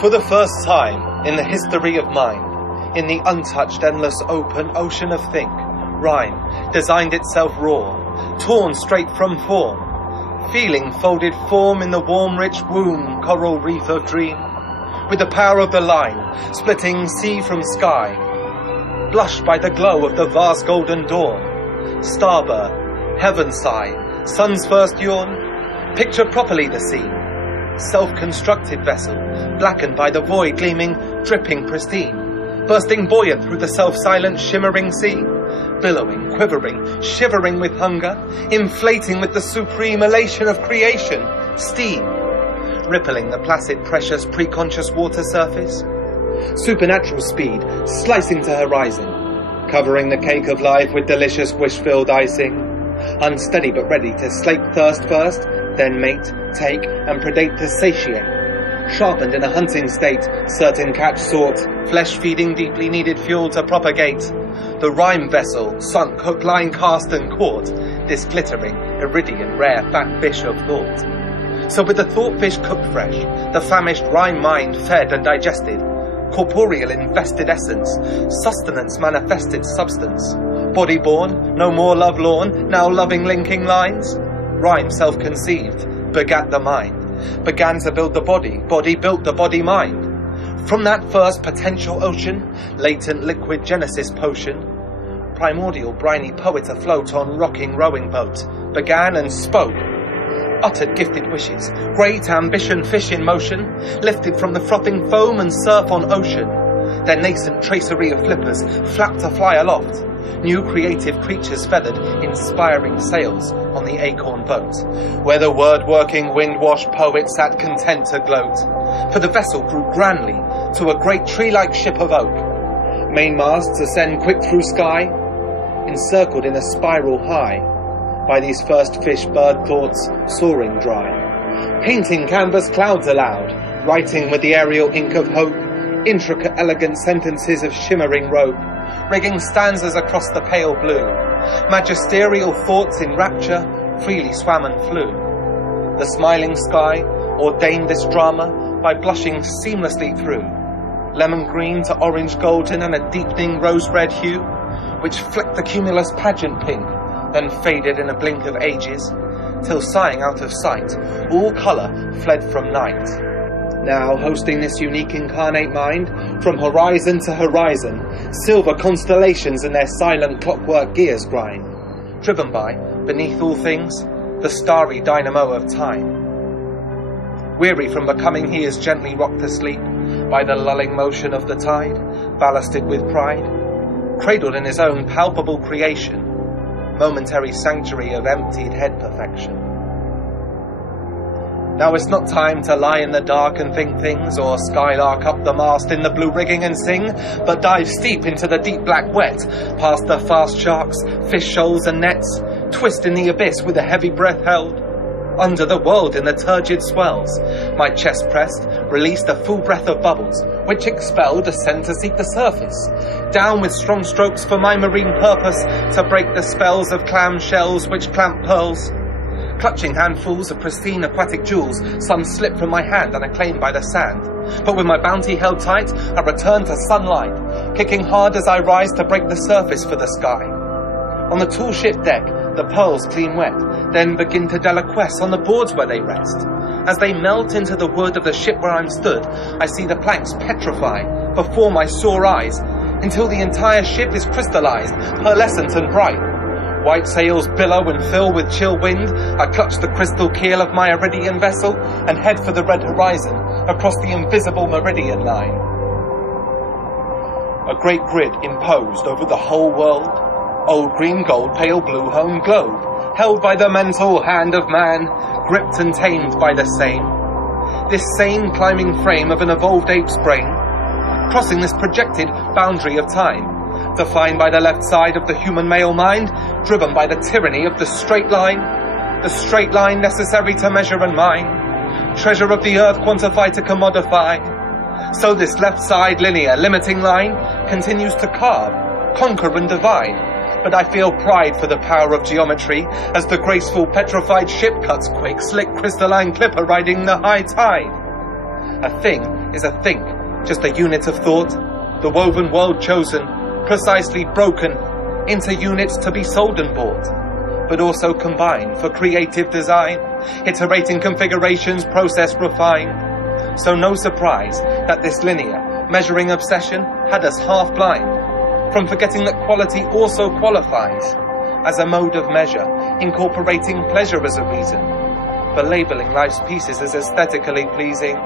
For the first time in the history of mind, in the untouched, endless, open ocean of think, rhyme designed itself raw, torn straight from form, feeling folded form in the warm, rich womb, coral reef of dream, with the power of the line, splitting sea from sky, blushed by the glow of the vast golden dawn, starbirth, heaven sigh, sun's first yawn, picture properly the scene, self-constructed vessel, blackened by the void, gleaming, dripping, pristine, bursting buoyant through the self-silent, shimmering sea, billowing, quivering, shivering with hunger, inflating with the supreme elation of creation, steam, rippling the placid, precious, pre-conscious water surface, supernatural speed, slicing to horizon, covering the cake of life with delicious wish-filled icing, unsteady but ready to slake thirst first, then mate, take, and predate to satiate, sharpened in a hunting state, certain catch sought, flesh-feeding deeply needed fuel to propagate, the rhyme vessel, sunk, hook, line, cast, and caught, this glittering, iridian, rare, fat fish of thought. So with the thought fish cooked fresh, the famished rhyme mind fed and digested, corporeal invested essence, sustenance manifested substance, body born, no more love lorn, now loving linking lines, rhyme self-conceived, begat the mind, began to build the body, body built the body mind. From that first potential ocean, latent liquid genesis potion, primordial briny poet afloat on rocking rowing boat, began and spoke, uttered gifted wishes, great ambition fish in motion, lifted from the frothing foam and surf on ocean, their nascent tracery of flippers flapped to fly aloft, new creative creatures feathered, inspiring sails on the acorn boat, where the word-working wind-washed poet sat content to gloat, for the vessel grew grandly to a great tree-like ship of oak, mainmasts ascend quick through sky, encircled in a spiral high, by these first fish bird thoughts soaring dry, painting canvas clouds aloud, writing with the aerial ink of hope, intricate elegant sentences of shimmering rope, rigging stanzas across the pale blue, magisterial thoughts in rapture freely swam and flew. The smiling sky ordained this drama by blushing seamlessly through, lemon green to orange golden and a deepening rose red hue, which flicked the cumulus pageant pink, then faded in a blink of ages, till sighing out of sight, all colour fled from night. Now hosting this unique incarnate mind, from horizon to horizon, silver constellations and their silent clockwork gears grind, driven by, beneath all things, the starry dynamo of time. Weary from becoming, he is gently rocked to sleep by the lulling motion of the tide, ballasted with pride, cradled in his own palpable creation, momentary sanctuary of emptied head perfection. Now it's not time to lie in the dark and think things, or skylark up the mast in the blue rigging and sing, but dive steep into the deep black wet, past the fast sharks, fish shoals and nets, twist in the abyss with a heavy breath held, under the world in the turgid swells, my chest pressed, released a full breath of bubbles, which expelled, ascend to seek the surface, down with strong strokes for my marine purpose, to break the spells of clam shells which clamp pearls. Clutching handfuls of pristine aquatic jewels, some slip from my hand unacclaimed by the sand. But with my bounty held tight, I return to sunlight, kicking hard as I rise to break the surface for the sky. On the tall ship deck, the pearls clean wet, then begin to deliquesce on the boards where they rest. As they melt into the wood of the ship where I'm stood, I see the planks petrify before my sore eyes, until the entire ship is crystallized, pearlescent and bright. White sails billow and fill with chill wind. I clutch the crystal keel of my iridian vessel and head for the red horizon across the invisible meridian line. A great grid imposed over the whole world. Old green gold, pale blue home globe, held by the mental hand of man, gripped and tamed by the same. This same climbing frame of an evolved ape's brain, crossing this projected boundary of time, defined by the left side of the human male mind, driven by the tyranny of the straight line necessary to measure and mine, treasure of the earth quantify to commodify. So this left side linear limiting line continues to carve, conquer and divide, but I feel pride for the power of geometry as the graceful petrified ship cuts quick, slick crystalline clipper riding the high tide. A thing Is a think just a unit of thought? The woven world chosen, precisely broken into units to be sold and bought, but also combined for creative design, iterating configurations, process refined. So no surprise that this linear, measuring obsession had us half blind, from forgetting that quality also qualifies as a mode of measure, incorporating pleasure as a reason, for labelling life's pieces as aesthetically pleasing.